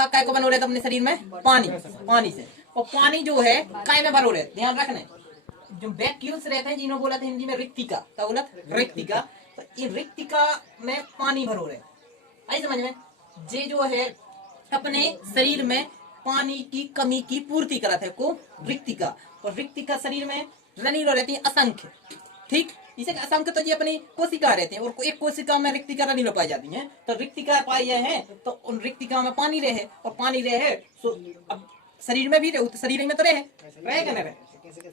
भाग काय को बनो रहे थे अपने शरीर में? पानी से। और पानी जो है काय में भरो रहे, ध्यान रखना। जो वैक्यूल्स रहते हैं जिन्होंने बोला था हिंदी में रिक्तिका, क्या बोला? रिक्तिका। तो इन रिक्तिका में पानी भरो रहे, आई समझ में? जे जो है अपने शरीर में पानी की कमी की पूर्ति कराते है को रिक्तिका। और रिक्तिका शरीर में रनीलो रहती है असंख्य, ठीक। इसे असंख्य तो ये अपनी कोशिका रहती है, और एक कोशिका में रिक्तिका रनीलो पाई जाती है। तो रिक्तिका पाई है तो उन रिक्तिका में पानी रहे, और पानी रहे तो अब शरीर में भी रहे, तो शरीर में तो रहेगा ना रहे,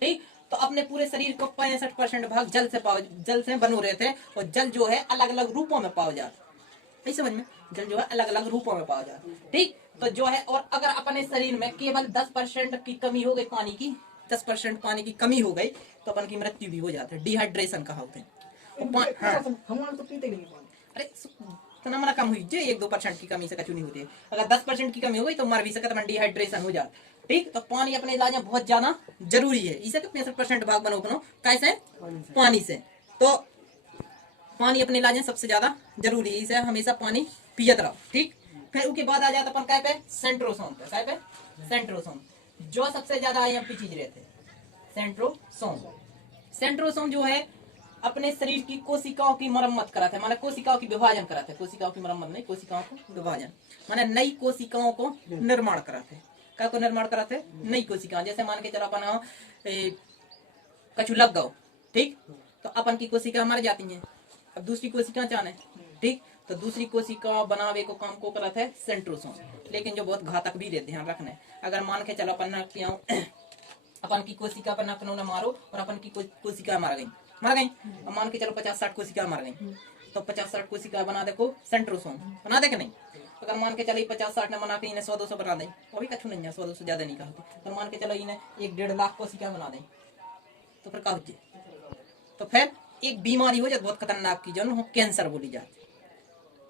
ठीक। तो अपने पूरे शरीर को 65% भाग जल से बनो रहे थे। और जल जो है अलग अलग रूपों में पाओ जाता, नहीं समझ में? जल जो है अलग अलग रूपों में पाया जाता, ठीक। तो जो है, और अगर अपने शरीर में केवल 10% की कमी हो गई, पानी की 10% पानी की कमी हो गई, तो अपन की मृत्यु भी हो जाती है, डिहाइड्रेशन कहा होता है। अरे तो नमना कम हुई जो 1-2% की कमी से कचू नहीं होती है। अगर 10% की कमी हो गई तो मर भी सकता है, डिहाइड्रेशन हो जाता, ठीक। तो पानी अपने इलाज में बहुत ज्यादा जरूरी है। इसे 65% भाग बनो कैसे? पानी से। तो पानी अपने इलाज में सबसे ज्यादा जरूरी है, इसे हमेशा पानी पियत रहो, ठीक। फिर उसके बाद आ जाता अपन क्या पे? सेंट्रोसोम पे। क्या पे? सेंट्रोसोम, जो सबसे ज्यादा आईएमपी चीज रहते हैं सेंट्रोसोम। सेंट्रोसोम जो है अपने शरीर की कोशिकाओं की मरम्मत कराते हैं, माने कोशिकाओं की विभाजन कराते हैं। कोशिकाओं की मरम्मत नहीं, कोशिकाओं को विभाजन माने नई कोशिकाओं को निर्माण कराते हैं। क्या को निर्माण कराते हैं? नई कोशिकाओं। जैसे मान के चलो अपन कछु लग गो, ठीक, तो अपन की कोशिका मर जाती है, अब दूसरी कोशिका चाहे, ठीक। तो दूसरी कोशिका बनावे को काम को करते है सेंट्रोसोम। लेकिन जो बहुत घातक भी रहते, ध्यान रखना। अगर मान के चलो अपन की कोशिका पर अपनों मारो और अपन की कोशिका मर गई, अब मान के चलो 50-60 कोशिका मर गई, तो 50-60 कोशिका बना दे को सेंट्रोसोम, बना दे कि नहीं? अगर मान के चलो 50-60 ने बना के इन्हें 100-200 बना दे, वो भी कछु नहीं है, 100-200 ज्यादा नहीं कहा। तो मान के चलो इन्हें 1-1.5 लाख कोशिका बना दे, तो फिर क्या हो? तो फिर एक बीमारी हो जाती बहुत खतरनाक की, जो कैंसर बोली जाती,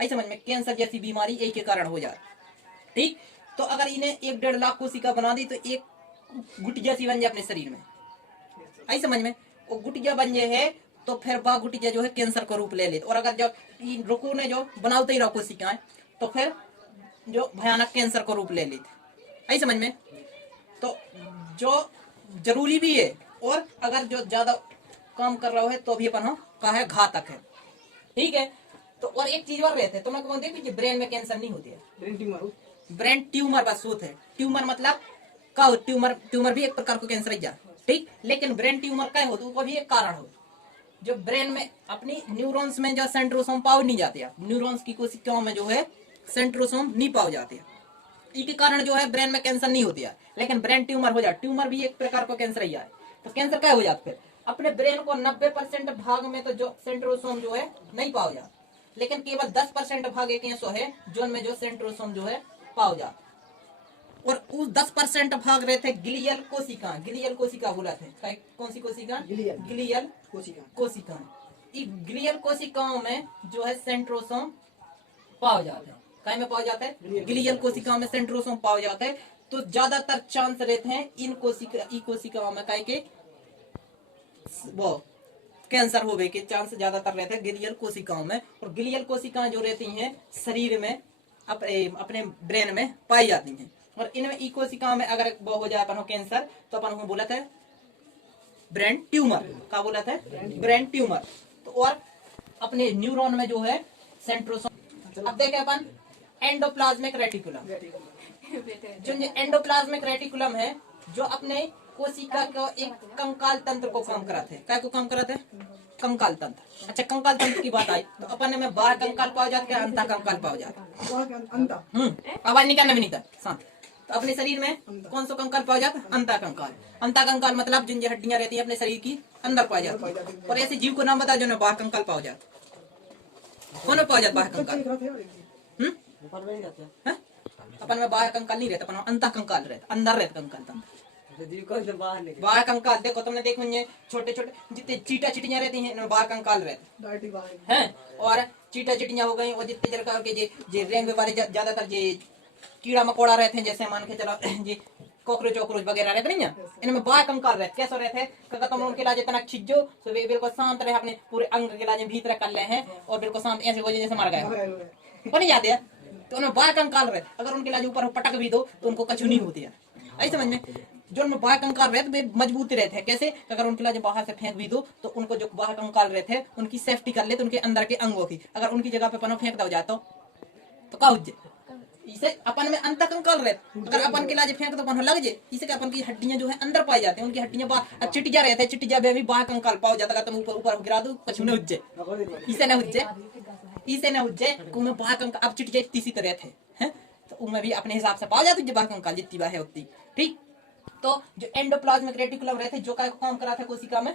आई समझ में? कैंसर जैसी बीमारी एक के कारण हो जाती, ठीक। तो अगर इन्हें 1-1.5 लाख कोशिका बना दी, तो एक गुटिया सी बन जाए अपने शरीर में, आई समझ में? वो गुटिया बन जाए है, तो फिर वह गुटिया जो है कैंसर का रूप ले लेती। और अगर जब रुको ने जो बनाते ही रहो कोशिकाएं, तो फिर जो भयानक कैंसर का रूप ले लेती, आई समझ में? तो जो जरूरी भी है, और अगर जो ज्यादा काम कर रहा है तो भी अपन का है घातक है, ठीक है। तो और एक चीज और रहते हैं, तो मैं कहूँ देखिए ब्रेन में कैंसर नहीं होती है, ब्रेन ट्यूमर बस होता है। ट्यूमर मतलब का ट्यूमर भी एक प्रकार को कैंसर है, ठीक। लेकिन ब्रेन ट्यूमर क्या होता है, वो भी एक कारण हो, जो ब्रेन में अपनी न्यूरॉन्स में जो सेंट्रोसोम पाओ नहीं जाते हैं, न्यूरॉन्स की कोशिकाओं में जो है सेंट्रोसोम नहीं पाओ जाते हैं, इसके कारण जो है ब्रेन में कैंसर नहीं होती है। लेकिन ब्रेन ट्यूमर हो जाए, ट्यूमर भी एक प्रकार का कैंसर ही है। तो कैंसर क्या हो जाता फिर? अपने ब्रेन को 90% भाग में तो जो सेंट्रोसोम जो है नहीं पाओ जाता, लेकिन केवल 10% भाग एक ऐसा है जो में जो सेंट्रोसोम जो है पाओ जाता। और उस 10% भाग रहे थे ग्लियल कोशिका। ग्लियल कोशिका बोला थे, कौन सी कोशिका? ग्लियल कोशिका। ग्लियल कोशिकाओं में जो है सेंट्रोसोम पाओ जाते हैं। काय में पाओ जाते हैं? ग्लियल कोशिकाओं में सेंट्रोसोम पाओ जाते हैं। तो ज्यादातर चांस रहते हैं इन कोशिकाओं में काय के वो कैंसर होने के चांस ज्यादातर रहते हैं ग्लियल कोशिकाओं में। और ग्लियल कोशिकाएं जो रहती हैं शरीर में अपने ब्रेन में पाई जाती हैं। और इनमें ई कोशिकाओं में अगर वो हो जाए अपन कैंसर, तो अपन बोला था ब्रेन ट्यूमर। क्या बोला था? Brain tumour. तो और अपने न्यूरॉन में जो है सेंट्रोसोम। अब देखें अपन एंडोप्लाज्मिक रेटिकुलम, जो एंडोप्लाज्मिक रेटिकुलम है जो अपने कोशिका को एक कंकाल तंत्र को काम कराते हैं। क्या को काम कराते हैं? कंकाल तंत्र। अच्छा, कंकाल तंत्र की बात आई तो अपन में बाहर कंकाल पाओ जाते हैं, अंता कंकाल पाओ जाते हैं। आवाज निकालना भी नहीं था साथ। तो अपने शरीर में कौन सा कंकाल पाओ जाता है? अंता कंकाल। अंता कंकाल मतलब जिन हड्डियां रहती है अपने शरीर की अंदर पाई जाती है। और ऐसे जीव को नाम बता जो ना बाहर कंकाल पाओ जाता, कौन पाओ जाता बाहर कंकाल? अपन में बाहर कंकाल नहीं रहता, अपन अंता कंकाल रहता, अंदर रहता कंकाल तंत्र। बाहर कंकाल देखो तुमने देखो छोटे छोटे जितने चीटा चिटियां रहती हैं बाहर कंकाल रहते हैं। और चीटा चिटियां हो गई, और जितने जगह के रेंग वाले ज्यादातर कीड़ा मकोड़ा रहते हैं, जैसे मान के चलो जी कॉकरोच वॉकरोच वगैरह रहते नहीं है, इनमें बाहर कंकाल रहते। कैसे रहते हैं? तुम उनके इलाज इतना खिंचो तो वे बिल्कुल शांत रहे, अपने पूरे अंग के इलाज भीतर कर ले हैं और बिल्कुल शांत ऐसे हो जैसे मर गए, बन जाते हैं। तो उनमें बाह्य कंकाल रहे, अगर उनके लाज ऊपर पटक भी दो तो उनको कछु नहीं होती है। आई समझ में? जो उनमें बाह्य कंकाल रहते वे मजबूत रहते हैं। कैसे? अगर उनके लाज बाहर से फेंक भी दो तो उनको जो बाह्य कंकाल रहते हैं उनकी सेफ्टी कर ले, तो उनके अंदर के अंगों की अगर उनकी जगह पे पनो फेंक दो जाता तो क्या हो जाए? इसे अपन में अंत कंकाल रहते, अगर अपन के लाज फेंक दो अपन लग जाए, इसे अपन की हड्डियां जो है अंदर पाई जाती हैं, उनकी हड्डियां चिटिया रहते हैं, चिटिया में भी बाह्य कंकाल पाओ जाता, तुम ऊपर ऊपर गिरा दो कछु न उज्जे, इसे न उज्जे, इसे न उज्जे कुमे बाह्य कंकाल अब चिटिया इतनी सी तरह थे हैं, तो उनमें भी अपने हिसाब से पाओ जाते बाह्य कंकाल जितनी बाह्य होती। ठीक, तो जो एंडोप्लाज्मिक रेटिकुलम रहते जो का काम करा था कोशिका में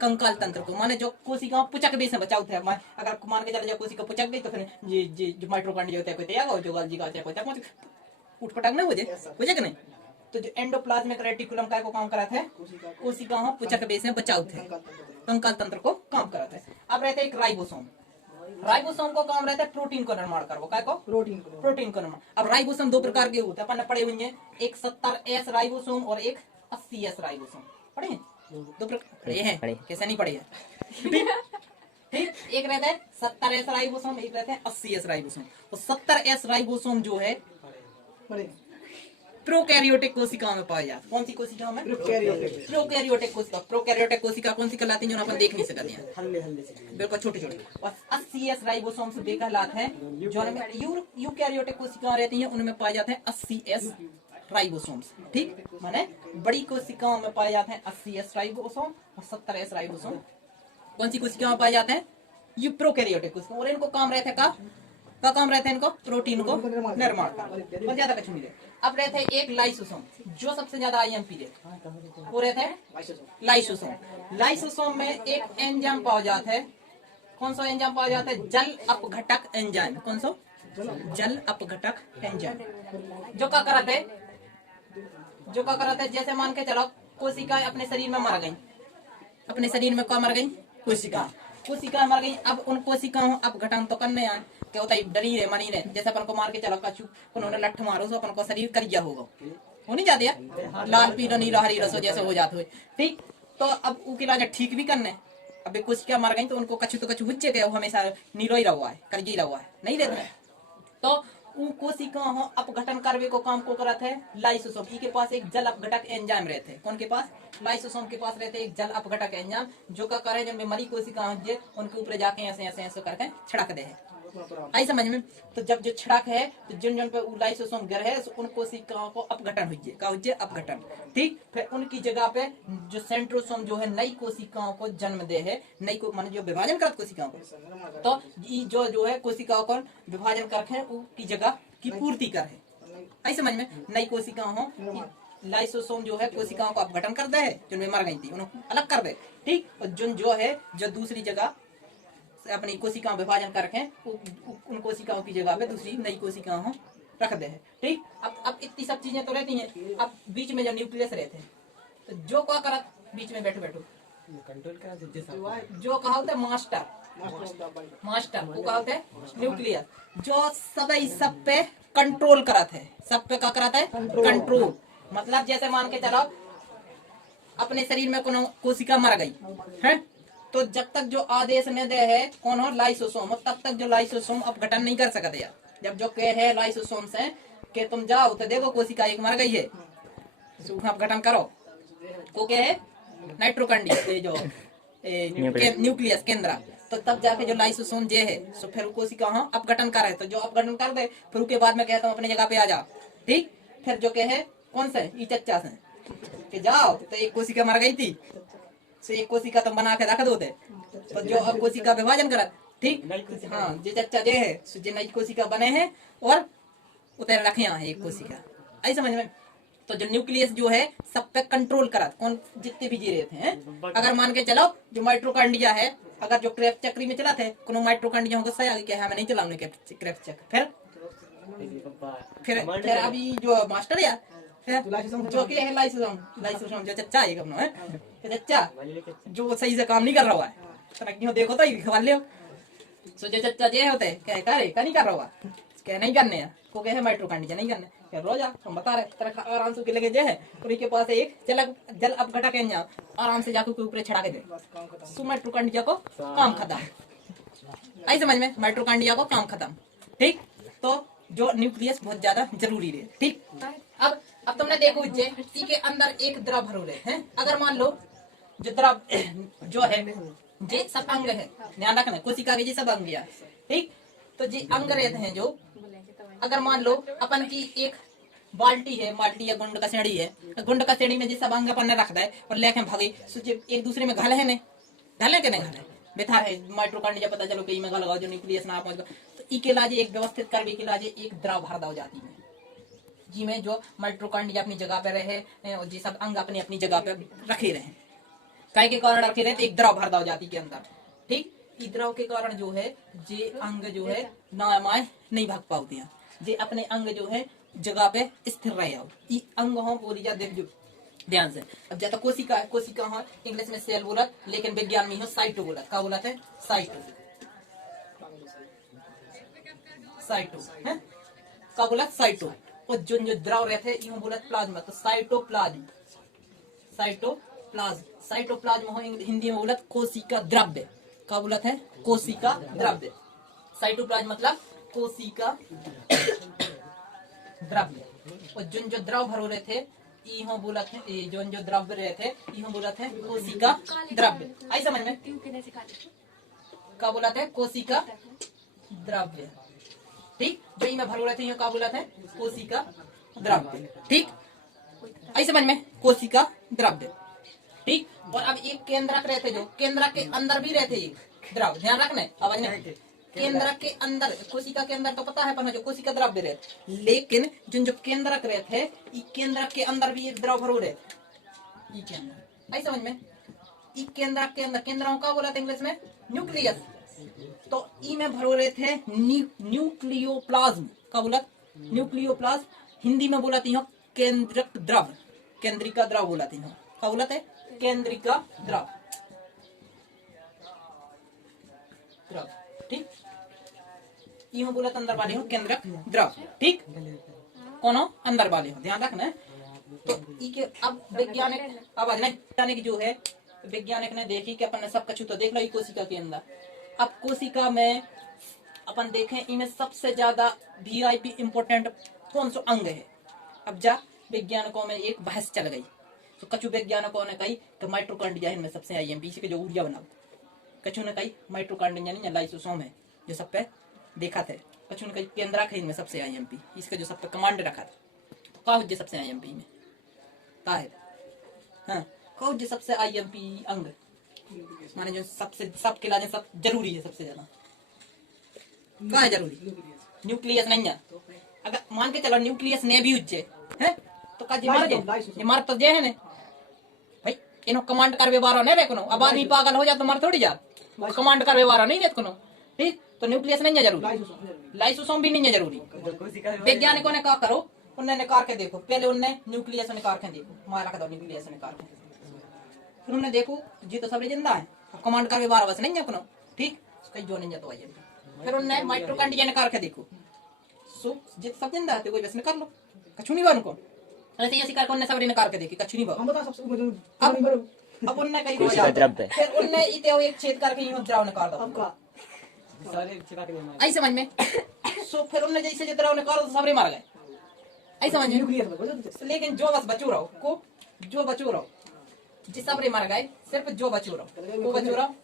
कंकाल तंत्र को, माने जो कोशिका पुचक भी से बचाव थे। अगर मान के चले जाओ कोशिका पुचक गई तो फिर ये जो माइटोकॉन्ड्रिया होता है कोई तैयार जो गाल्जी का होता है कोई तक उठ पटक ना हो जाए, बुझे कि नहीं? तो जो एंडोप्लाज्मिक रेटिकुलम का को काम करा था कोशिका पुचक बे से बचाव थे, कंकाल तंत्र को काम करा था। अब रहते एक राइबोसोम, राइबोसोम को काम रहता है प्रोटीन को निर्माण करवो, काय को? प्रोटीन को निर्माण। अब राइबोसोम दो प्रकार के होते हैं, अपन पढ़े हुए हैं, एक 70S राइबोसोम और एक 80S राइबोसोम पढ़े हैं, दो प्रकार ये हैं, कैसे नहीं पढ़े हैं? ठीक, एक रहता है 70S राइबोसोम, एक रहता है 80S राइबोसोम। तो 70S राइबोसोम जो है प्रोकैरियोटिक कोशिकाओं में पाया जाता है। कौन सी कोशिकाओं में? प्रोकैरियोटिक कोशिका। प्रोकैरियोटिक कोशिका कौन सी कहलाती है जो अपन देख नहीं सकते हैं, बिल्कुल छोटे छोटे। और 80S राइबोसोम से कहलाते हैं जो यूकैरियोटिक कोशिकाएं रहती हैं उनमें पाए जाते हैं 80S राइबोसोम्स। ठीक, माने बड़ी कोशिकाओं में पाए जाते हैं 80S राइबोसोम और 70S राइबोसोम कौन सी कोशिकाओं में पाए जाते हैं? ये प्रोकैरियोटिक कोशिका। और इनको काम रहता है का काम रहता है इनको प्रोटीन को निर्माण करना, और ज्यादा कुछ नहीं रहता। अब रहते हैं एक लाइसोसोम जो सबसे ज्यादा IMP रहता है, वो रहता है लाइसोसोम। लाइसोसोम में एक एंजाइम पाया जाता है, कौन सा एंजाइम पाया जाता है? जल अपघटक एंजाइम। कौन सा? जल अपघटक एंजाइम। जो क्या करते है, जो क्या करते है, जैसे मान के चलो कोशिकाएं अपने शरीर में मर गई, अपने शरीर में क्या मर गई? कोशिका मर गई। अब उन कोशिकाओं अपघटन तो करने आए, क्या होता है? डरी रहे मनी रहे, जैसे अपन को मार के चलो कछु उन्होंने लठ मारो तो अपन को शरीर करिया होगा, हो नहीं जाते यार, लाल पीला नीला हरी रसो जैसे हो जाते हुए। ठीक, तो अब उनके इलाज ठीक भी करने, अब कोशिका मर गई तो उनको कछु तो कछु हुज्जे के हमेशा नीरो ही रहा है, करिए रहा है, नहीं देते। तो उन कोशिकाओं अपघटन करवे को काम को करत है लाइसोसोम। के पास एक जल अपघटक एंजाइम रहते हैं। कौन के पास? लाइसोसोम के पास रहते हैं एक जल अपघटक एंजाइम जो का करे जब मरी कोशिकाएं उनके ऊपर जाके ऐसे ऐसे ऐसे करके छिड़क दे है। आई समझ में? तो जब जो छिड़क है तो जिन जिन पे लाइसोसोम गिर है उन कोशिकाओं को अपघटन हुई का हुई अपघटन। ठीक, फिर उनकी जगह पे जो सेंट्रोसोम जो है नई कोशिकाओं को जन्म दे है, नई को मान जो विभाजन करत कोशिकाओं को, तो जो है कोशिकाओं को विभाजन करके उसकी जगह की पूर्ति कर है। आई समझ में? नई कोशिकाओं हो लाइसोसोम जो है कोशिकाओं को अपघटन कर दे है, जिनमें मर गई थी उन्हें अलग कर दे। ठीक, और जो है जो दूसरी जगह अपनी कोशिकाओं विभाजन करके उन कोशिकाओं की जगह पे दूसरी नई कोशिकाओं रख दे है। ठीक, अब इतनी सब चीजें तो रहती हैं। अब बीच में जो न्यूक्लियस रहते हैं तो जो क्या करा बीच में बैठो कंट्रोल करा जो कहा होता है मास्टर वो कहा होता है न्यूक्लियस, जो सब पे कंट्रोल करत है, सब पे क्या कराता है? कंट्रोल। मतलब जैसे मान के चलो अपने शरीर में कोनो कोशिका मर गई है, तो जब तक जो आदेश न दे है कौन हो? लाइसोसोम, तब तक जो लाइसोसोम अपघटन नहीं कर सकते यार। जब जो कह है लाइसोसोम से कि तुम जाओ तो देखो कोशिका एक मर गई है, अपघटन करो, को क्या है? नाइट्रोकॉन्ड्रिया जो न्यूक्लियस केंद्र, तो तब जाके जो लाइसोसोम जे है तो फिर कोशिका अपघटन कर है, तो जो अपघटन कर दे फिर उसके बाद में कहता हूँ अपनी जगह पे आ जा। ठीक, फिर जो कहे कौन से ई चच्चा से कि जाओ तो एक कोशिका मर गई थी, तो एक कोशिका तुम बना के रख दो थे, तो जो अब कोशिका विभाजन करा। ठीक, हाँ, जो चच्चा जे है जो नई कोशिका बने हैं और उतर रखे यहाँ है एक कोशिका। आई समझ में? तो जो न्यूक्लियस जो है सब पे कंट्रोल करा, कौन जितने भी जी रहे थे हैं। अगर मान के चलो जो माइट्रोकॉन्ड्रिया है, अगर जो क्रेफ्ट चक्री में चला थे कोनो माइट्रोकॉन्ड्रिया को सही आगे क्या है, मैं नहीं चलाऊंगा क्रेफ्ट चक्र। फिर अभी जो मास्टर या जो कि है लाइसोसोम जो चच्चा है अपना है, चच्चा जो सही से काम नहीं कर रहा है, तो देखो तो खबर ले जो चच्चा जे होते क्या करे का नहीं कर रहा है, क्या नहीं करने है को कहे माइट्रोकॉन्ड्रिया नहीं करने, क्या रोजा हम बता रहे तेरा आराम से लगे जे है और इसके पास एक जल अपघटक एंजाइम आराम से जाकर ऊपर छिड़ा के दे, तो माइट्रोकॉन्ड्रिया को काम खत्म। आई समझ में? माइट्रोकॉन्ड्रिया को काम खत्म। ठीक, तो जो न्यूक्लियस बहुत ज्यादा जरूरी है। ठीक, अब तुमने देखो जे के अंदर एक द्रव भरो रहे हैं। अगर मान लो जो द्रव जो है जे सब अंग है, ध्यान रखना कोशिका के जी सब अंग है। ठीक, तो जी अंग रहते हैं जो, अगर मान लो अपन की एक बाल्टी है, बाल्टी या गुंड का सेड़ी है, गुंड का सेड़ी में जी सब अंग अपन ने रख दे और लेके भागे एक दूसरे में घले है ने घले के नहीं घले बेथा है माइट्रोकांड्रिया पता चलो कहीं में घल लगाओ जो न्यूक्लियस ना पहुंच तो ई के लाजे एक व्यवस्थित करने के लाजे एक द्रव भर हो जाती है जी में जो माइट्रोकांड्रिया अपनी जगह पे रहे और जी सब अंग अपनी अपनी जगह पे रखे रहे, काय के कारण रखे रहे तो एक द्रव भर हो जाती के अंदर। ठीक, ई द्रव के कारण जो है जे अंग जो है ना माए नहीं भाग पाते हैं, जे अपने अंग जो है जगह पे स्थिर रहे हो। ई अंग हो बोली जा देख जो ध्यान से। अब जैसा कोशिका है, कोशिका हो इंग्लिश में सेल बोलत, लेकिन विज्ञान में हो साइटो बोलत। क्या बोलत है? साइटो, साइटो है क्या बोलत? साइटो। और जो द्रव रहते हैं यूं बोलत प्लाज्मा, तो साइटोप्लाज्म, साइटोप्लाज्म, साइटोप्लाज्म हो हिंदी में बोलत कोशिका द्रव्य। क्या बोलत है? कोशिका द्रव्य। साइटोप्लाज्म मतलब कोशिका द्रव्य। और जो द्रव भरो रहे थे इहो बोलत है, जो द्रव्य रहे थे इहो बोलत है कोशिका द्रव्य। आई समझ में? क्या बोलत है? कोशिका द्रव्य। ठीक, जो इनमें भरो रहे थे इहो क्या बोलत है? कोशिका द्रव्य। ठीक, आई समझ में? कोशिका द्रव्य। ठीक, और अब एक केंद्रक रहते जो केंद्रक के अंदर भी रहते एक द्रव, ध्यान रखना आवाज नहीं। केंद्रक के अंदर, कोशिका के अंदर तो पता है पर जो कोशिका द्रव्य रहते, लेकिन जो केंद्रक रहते केंद्रक के अंदर भी एक द्रव भरो रहे के अंदर। आई समझ में? ई केंद्रक के अंदर, केंद्रों का बोला था इंग्लिश में न्यूक्लियस, तो ई में भरो रहे थे न्यूक्लियोप्लाज्म। का बोला? न्यूक्लियोप्लाज्म। हिंदी में बोला था केंद्रक द्रव, केंद्रिका द्रव बोला था। क्या बोला था? केंद्रिका द्रव, द्रव। ठीक, यूं बोला अंदर वाले हो केंद्रक द्रव। ठीक, कौन हो? अंदर वाले हो, ध्यान रखना। तो ई के अब वैज्ञानिक आवाज नहीं, वैज्ञानिक जो है वैज्ञानिक ने देखी कि अपन ने सब कछु तो देख लो कोशिका के अंदर। अब कोशिका में अपन देखें इनमें सबसे ज्यादा वीआईपी इंपोर्टेंट कौन सा अंग है। अब जा वैज्ञानिकों में एक बहस चल गई, तो कछु वैज्ञानिकों ने कही तो माइट्रोकांड्रिया इनमें सबसे आईएमपी के जो ऊर्जा बनाओ, कछु ने कही माइट्रोकांड्रिया नहीं लाइसोसोम है जो सब पे देखा थे, कछु ने कही केंद्रक है इनमें सबसे आईएमपी, इसके जो सब पे कमांड रखा था। तो का हो सबसे आईएमपी में का है? हाँ, कौन सबसे आईएमपी अंग माने जो सबसे सबके लाने सब जरूरी है, सबसे ज्यादा क्या है जरूरी? न्यूक्लियस नहीं है। अगर मान के चलो न्यूक्लियस ने भी उज्जे है तो का जी मार तो जे है ने भाई इनो कमांड करवे वाला नहीं देखनो। अब आदमी पागल हो जा तो मार थोड़ी जा, कमांड करवे वाला नहीं देखनो। ठीक, तो न्यूक्लियस नहीं है जरूरी, लाइसोसोम भी नहीं है जरूरी। वैज्ञानिकों ने कहा करो, उन्होंने निकाल के देखो, पहले उन्होंने न्यूक्लियस निकाल के देखो, मारा का दो न्यूक्लियस निकाल के, फिर उन्होंने देखो जी तो सब जिंदा है, अब कमांड करवे वाला बस नहीं है अपनो। ठीक, कहीं जो नहीं जाता है। फिर उन्होंने माइट्रोकांड्रिया निकाल के देखो, सो जित सब जिंदा है तो कोई बस निकाल लो, कछु नहीं बन को ऐसे ही करके उन्होंने सब निकाल के देखी, कछु नहीं बन। अब उन्होंने कहीं हो जाता, फिर उन्होंने इते एक छेद करके यूं द्रव निकाल दो, आई समझ में? सो फिर उन्होंने जैसे द्रव निकालो तो सबरे मार गए, आई समझ में? लेकिन जो बस बचो रहो को, जो बचो रहो जी सबरे मर गए, सिर्फ जो बचो रहो को बचो रहो,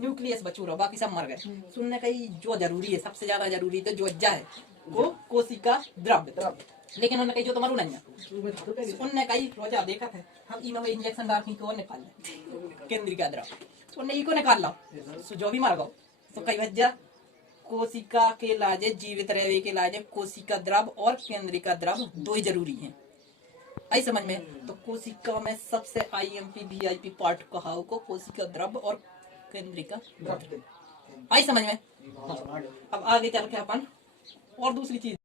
न्यूक्लियस बचो रहो, बाकी सब मर गए। सुनने का जो जरूरी है, सबसे ज्यादा जरूरी तो जो अज्जा है वो कोशिका द्रव्य, लेकिन उन्होंने कही जो तो मरू नहीं है। उनने कही रोजा देखा था हम इनो इंजेक्शन डाल तो निकाल केंद्रिका द्रव, उन्हें इको निकाल लो जो भी मर गो। तो कई वजह कोशिका के लाजे जीवित रहने के लाजे कोशिका द्रव और केंद्रिका द्रव दो ही जरूरी हैं, आई समझ में? तो कोशिका में सबसे आईएमपी वीआईपी पार्ट कहा को कोशिका द्रव और केंद्रिका द्रव, आई समझ में? अब आगे चल के अपन और दूसरी चीज